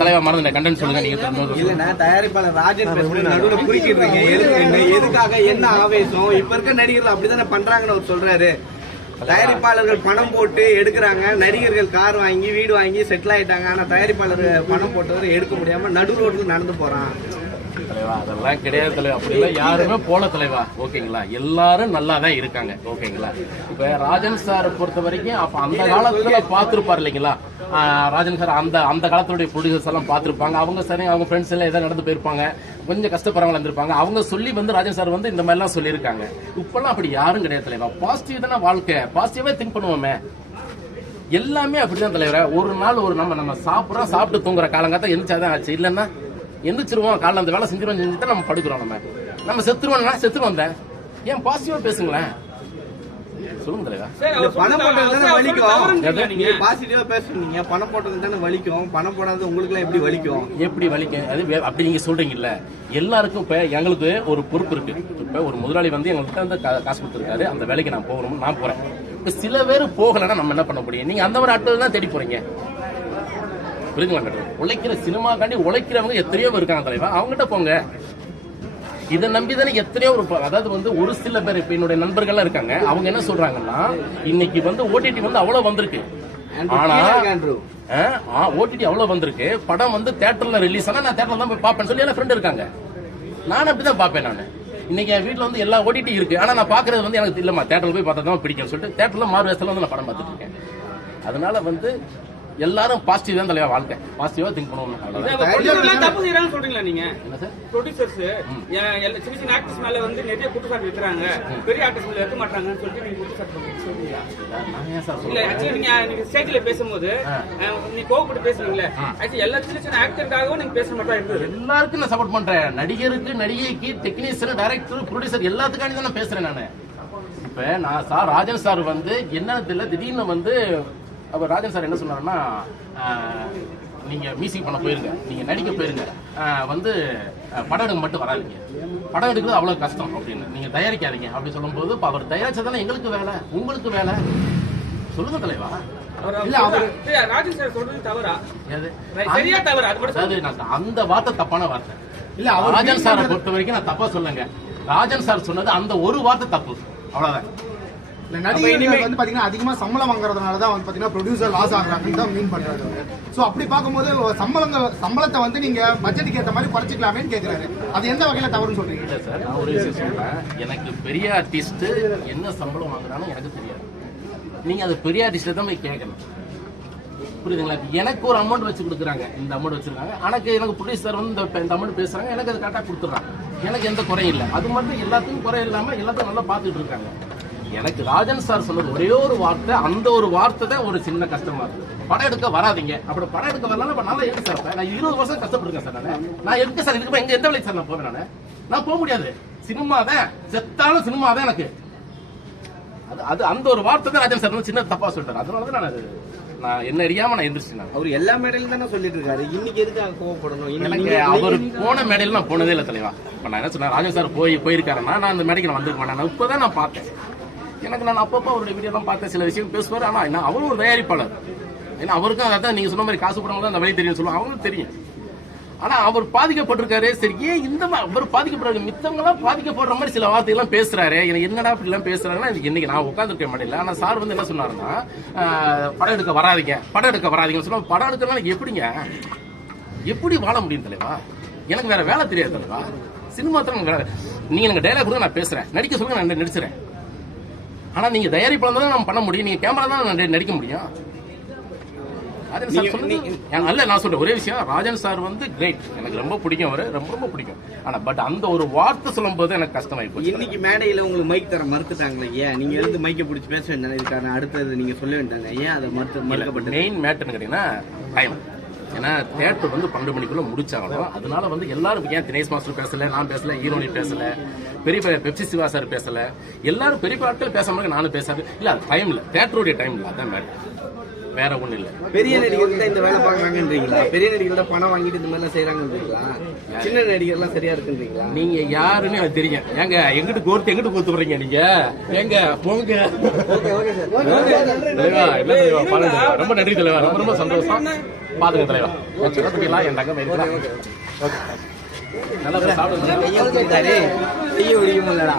தலைவா மறந்துட்டேன். கண்டன் சொல்லுங்க நீங்க இன்னொரு சொல்லுங்க. இல்லண்ணா தயாரிப்பாளர் ராஜன் நடுவுல குறுக்கிடுறீங்க எதுக்கு என்ன எதுக்காக என்ன ஆவேசம்? இப்ப இருக்க நடிகர்கள் அப்படிதானே பண்றாங்கன்னு அவர் சொல்றாரு. தயாரிப்பாளர்கள் பணம் போட்டு எடுக்கிறாங்க. நடிகர்கள் கார் வாங்கி வீடு வாங்கி செட்டில் ஆயிட்டாங்க. ஆனா தயாரிப்பாளர் பணம் போட்டவர் எடுக்க முடியாம நடு ரோட்ல நடந்து போறான். தலைவா அதெல்லாம் கிடையாது தலைவா. அப்படிலாம் யாருமே போல தலைவா. ஓகேங்களா? எல்லாரும் நல்லா தான் இருக்காங்க. ஓகேங்களா? இப்ப ராஜன் சார் பொறுத்த வரைக்கும் அப்ப அந்த காலத்துல பார்த்திருப்பார் இல்லைங்களா? ராஜன் சார் அந்த அந்த காலத்துடைய ப்ரொடியூசர்ஸ் எல்லாம் பார்த்துருப்பாங்க. அவங்க சரி அவங்க ஃப்ரெண்ட்ஸ் எல்லாம் எதாவது நடந்து போயிருப்பாங்க. கொஞ்சம் கஷ்டப்படுறவங்க இருந்திருப்பாங்க. அவங்க சொல்லி வந்து ராஜன் சார் வந்து இந்த மாதிரிலாம் சொல்லியிருக்காங்க. இப்பெல்லாம் அப்படி யாரும் கிடையாது தலைவா. பாசிட்டிவ் தானே வாழ்க்கை. பாசிட்டிவாக திங்க் பண்ணுவோமே. எல்லாமே அப்படிதான் தலைவரே. ஒரு நாள் ஒரு நம்ம நம்ம சாப்பிட்றோம் சாப்பிட்டு தூங்குற காலங்காத்தான் எந்திரிச்சாதான் ஆச்சு. இல்லைன்னா எந்திரிச்சிருவோம் காலைல அந்த வேலை செஞ்சிருவோம் தான் நம்ம படுக்கிறோம் நம்ம. நம்ம செத்துருவோம்னா செத்துருவோம் தான் ஏன் பாசிட்டிவாக பேசுங்களேன்? சொல்லுங்க தலைவா பணம் போட்டது தானே வலிக்கும். நீங்க பாசிட்டிவா பேசுறீங்க. பணம் போட்டது தானே வலிக்கும். பணம் போடாதது உங்களுக்கு எல்லாம் எப்படி வலிக்கும்? எப்படி வலிக்கும் அது வே- அப்படி நீங்க சொல்றீங்கல்ல. எல்லாருக்கும் இப்ப எங்களுக்கு ஒரு பொறுப்பு இருக்கு. இப்ப ஒரு முதலாளி வந்து எங்கள்கிட்ட வந்து கா- காசு கொடுத்துருக்காரு. அந்த வேலைக்கு நான் போகணும் நான் போறேன். இப்ப சில பேர் போகலைன்னா நம்ம என்ன பண்ண முடியும்? நீங்க அந்த மாதிரி ஆட்கள் தான் தேடி போறீங்க. மேடம்? உழைக்கிற சினிமாக்காண்டி உழைக்கிறவங்க எத்தனையோ பேர் இருக்காங்க தலைவா. அவங்ககிட்ட போங்க. இதை நம்பி தானே எத்தனையோ ஒரு அதாவது வந்து ஒரு சில பேர் இப்ப என்னுடைய நண்பர்கள்லாம் இருக்காங்க. அவங்க என்ன சொல்றாங்கன்னா இன்னைக்கு வந்து ஓடிடி வந்து அவ்வளவு வந்திருக்கு. ஆனா ஓடிடி அவ்வளவு வந்திருக்கு. படம் வந்து தியேட்டர்ல ரிலீஸ் ஆனா நான் தியேட்டர்ல தான் போய் பார்ப்பேன் சொல்லி எல்லாம் ஃப்ரெண்ட் இருக்காங்க. நான் அப்படிதான் பார்ப்பேன் நான். இன்னைக்கு என் வீட்ல வந்து எல்லா ஓடிடி இருக்கு. ஆனா நான் பாக்குறது வந்து எனக்கு இல்லம்மா தியேட்டர்ல போய் பார்த்தா தான் பிடிக்கும் சொல்லிட்டு தியேட்டர்ல மாறு வேஷத்துல வந்து நான் படம் பார்த்துட்டு இருக்கேன். அதனால வந்து எல்லாரும் பாசிட்டிவ் தான் தலைவா வாழ்க்கை. பாசிட்டிவா திங்க் பண்ணுவோம் தப்பு செய்யறாங்கன்னு சொல்றீங்களா நீங்க? என்ன சார்? ப்ரொடியூசர்ஸ் சின்ன சின்ன ஆக்டர்ஸ் மேல வந்து நிறைய குற்றச்சாட்டு வைக்கிறாங்க. பெரிய ஆக்டர்ஸ் மேல வைக்க மாட்டாங்கன்னு சொல்லிட்டு நீங்க குற்றச்சாட்டு சொல்றீங்களா? இல்ல ஆக்சுவலி நீங்க நீங்க ஸ்டேஜ்ல பேசும்போது நீ கோவப்பட்டு பேசுறீங்களே ஆக்சுவலி எல்லா சின்ன சின்ன ஆக்டருக்காகவும் நீங்க மாதிரி தான் இருந்தது எல்லாருக்கும் நான் சப்போர்ட் பண்றேன். நடிகருக்கு நடிகைக்கு டெக்னீஷியன் டைரக்டர் ப்ரொடியூசர் எல்லாத்துக்காண்டி தான் நான் பேசுறேன் நானு. இப்ப நான் சார் ராஜன் சார் வந்து என்னன்னு தெரியல. திடீர்னு வந்து அவர் ராஜன் சார் என்ன சொன்னாருன்னா ஆஹ், நீங்க மியூசிக் பண்ண போயிருங்க. நீங்க நடிக்க போயிருங்க. வந்து படம் எடுக்க மட்டும் வராதீங்க. படம் எடுக்கிறது அவ்வளவு கஷ்டம் அப்படின்னு. நீங்க தயாரிக்காதீங்க அப்படி சொல்லும்போது இப்ப அவர் தயாரிச்சதானே எங்களுக்கு வேலை உங்களுக்கு வேலை. சொல்லுங்க தலைவா. அந்த வார்த்தை தப்பான வார்த்தை. இல்ல, ராஜன் சாரை பொறுத்த வரைக்கும் நான் தப்பா சொல்லுங்க. ராஜன் சார் சொன்னது அந்த ஒரு வார்த்தை தப்பு. அவ்வளவுதான். நடிகர்கள் வந்து பாத்தீங்கன்னா அதிகமா சம்பளம் வாங்குறதுனால தான் வந்து பாத்தீங்கன்னா ப்ரொடியூசர் லாஸ் ஆகுறாங்கன்னு தான் மீன் பண்றாரு சோ அப்படி பார்க்கும்போது சம்பளங்கள் சம்பளத்தை வந்து நீங்க பட்ஜெட்டுக்கு ஏத்த மாதிரி குறைச்சிக்கலாமேன்னு கேக்குறாரு. அது எந்த வகையில தவறுன்னு சொல்றீங்க? இல்ல சார் நான் ஒரு விஷயம் சொல்றேன். எனக்கு பெரிய ஆர்டிஸ்ட் என்ன சம்பளம் வாங்குறானோ எனக்கு தெரியாது. நீங்க அது பெரிய ஆர்டிஸ்ட தான் போய் கேட்கணும் புரியுதுங்களா? எனக்கு ஒரு அமௌண்ட் வச்சு கொடுக்குறாங்க. இந்த அமௌண்ட் வச்சிருக்காங்க. எனக்கு எனக்கு ப்ரொடியூசர் வந்து இந்த- அமௌண்ட் பேசுறாங்க. எனக்கு அது கரெக்டாக கொடுத்துட்றாங்க. எனக்கு எந்த குறையும் இல்லை. அது மட்டும் எல்லாத்துக்கும் குறை இல்லாம எல்லாத்தையும் நல்லா பார்த்துட்டு இருக்காங்க. எனக்கு ராஜன் சார் சொன்னது ஒரே ஒரு வார்த்தை அந்த ஒரு வார்த்தை தான் ஒரு சின்ன கஷ்டமா இருக்கு படம் எடுக்க வராதீங்க. அப்படி படம் எடுக்க வரலாம் இப்ப நல்லா எங்க சார்? நான் இருபது வருஷம் கஷ்டப்பட்டிருக்கேன் சார் நான். நான் எதுக்கு சார் இதுக்கு எங்க எந்த வேலைக்கு சார் நான் போவேன் நான்? நான் போக முடியாது. சினிமா தான் செத்தாலும் சினிமா தான் எனக்கு. அது அது அந்த ஒரு வார்த்தை தான் ராஜன் சார் வந்து சின்ன தப்பா சொல்லிட்டாரு. அதனால தான் நான் அது நான் என்ன அறியாம நான் எந்திரிச்சு அவர் எல்லா மேடையிலும் தானே சொல்லிட்டு இருக்காரு இன்னைக்கு எதுக்காக கோவப்படணும் எனக்கு அவர் போன மேடையில நான் போனதே இல்லை தலைவா. இப்ப நான் என்ன சொன்னேன் ராஜன் சார் போய் போயிருக்காருன்னா நான் அந்த மேடைக்கு நான் வந்திருக்க மாட்டேன் நான் இப்பதான் நான் பார்த்தேன். எனக்கு நான் அப்பப்போ அவருடைய வீடியோ தான் பார்த்தேன் சில விஷயம் பேசுவார். ஆனால் என்ன அவரும் ஒரு தயாரிப்பாளர். ஏன்னா அவருக்கும் அதான் நீங்கள் சொன்ன மாதிரி காசு போடுறவங்க தான் அந்த வழி தெரியும் சொல்லுவாங்க. அவங்களும் தெரியும். ஆனால் அவர் பாதிக்கப்பட்டிருக்காரு. சரி ஏன் இந்த அவர் பாதிக்கப்படுறாரு? மித்தவங்களாம் பாதிக்கப்படுற மாதிரி சில வார்த்தையெல்லாம் பேசுறாரு. எனக்கு என்னடா இப்படிலாம் பேசுகிறாங்கன்னா இன்றைக்கி இன்னைக்கு நான் உட்காந்துருக்க மாட்டேன் ஆனால் சார் வந்து என்ன சொன்னாருன்னா படம் எடுக்க வராதீங்க. படம் எடுக்க வராதீங்கன்னு சொல்லுவாங்க படம் எடுக்கிறதுனால எனக்கு எப்படிங்க? எப்படி வாழ முடியும் தலைவா? எனக்கு வேற வேலை தெரியாது தலைவா. சினிமா தான் நீங்கள் வேலை எனக்கு டைலாக் கொடுங்க நான் பேசுறேன். நடிக்க சொல்லுங்க நான் நடிச்சுறேன். ஆனா நீங்க தயாரிப்பாளர் தான் நம்ம பண்ண முடியும். நீங்க கேமரா தான் நடிக்க முடியும். அல்ல நான் சொல்றேன். ஒரே விஷயம் ராஜன் சார் வந்து கிரேட் எனக்கு ரொம்ப பிடிக்கும் அவரு. ரொம்ப ரொம்ப பிடிக்கும். ஆனா பட் அந்த ஒரு வார்த்தை சொல்லும் போது எனக்கு கஷ்டமாயி போச்சு. இன்னைக்கு மேடையில உங்களுக்கு மைக் தர மறுத்துட்டாங்களே ஏன்? நீங்க எழுந்து மைக்கை பிடிச்சி பேச வேண்டாம் இதுக்கான அடுத்தது நீங்க சொல்ல வேண்டாங்க ஏன் அதை மறுத்து மறுக்கப்பட்டது? மெயின் மேட்டர்னு கேட்டீங்கன்னா டைம் ஏன்னா தேட்டர் வந்து பன்னெண்டு மணிக்குள்ள முடிச்சாகணும். அதனால வந்து எல்லாரும் ஏன் தினேஷ் மாஸ்டர் பேசல நான் பேசல ஹீரோனி பேசல பெரிய பெப்சி சிவா சார் பேசல எல்லாரும் பெரிய ஆட்கள் பேசாம நானும் பேசாது இல்ல அது டைம் இல்ல. தேட்டருடைய டைம் இல்ல. அதான் மேட்டர் வேற ஒண்ணும் இல்ல. பெரிய நடிகர்கள் தான் இந்த வேலை பாக்குறாங்கன்றீங்களா பெரிய நடிகர்கள் தான் பணம் வாங்கிட்டு இந்த மாதிரி எல்லாம் செய்யறாங்கன்றீங்களா சின்ன நடிகர்லாம் சரியா இருக்குன்றீங்களா? நீங்க யாருன்னு எனக்கு தெரியும் ஏங்க எங்கிட்டு கோர்த்து எங்கிட்டு கோர்த்து விடுறீங்க நீங்க? ஏங்க போங்க. ரொம்ப நன்றி தலைவா. ரொம்ப ரொம்ப சந்தோஷம். பாத்துங்க தலைவா. சின்னக்குட்டிலாம் என் தங்க மாதிரி. நல்லா சாப்பிடுங்க செய்ய முடியுமில்லடா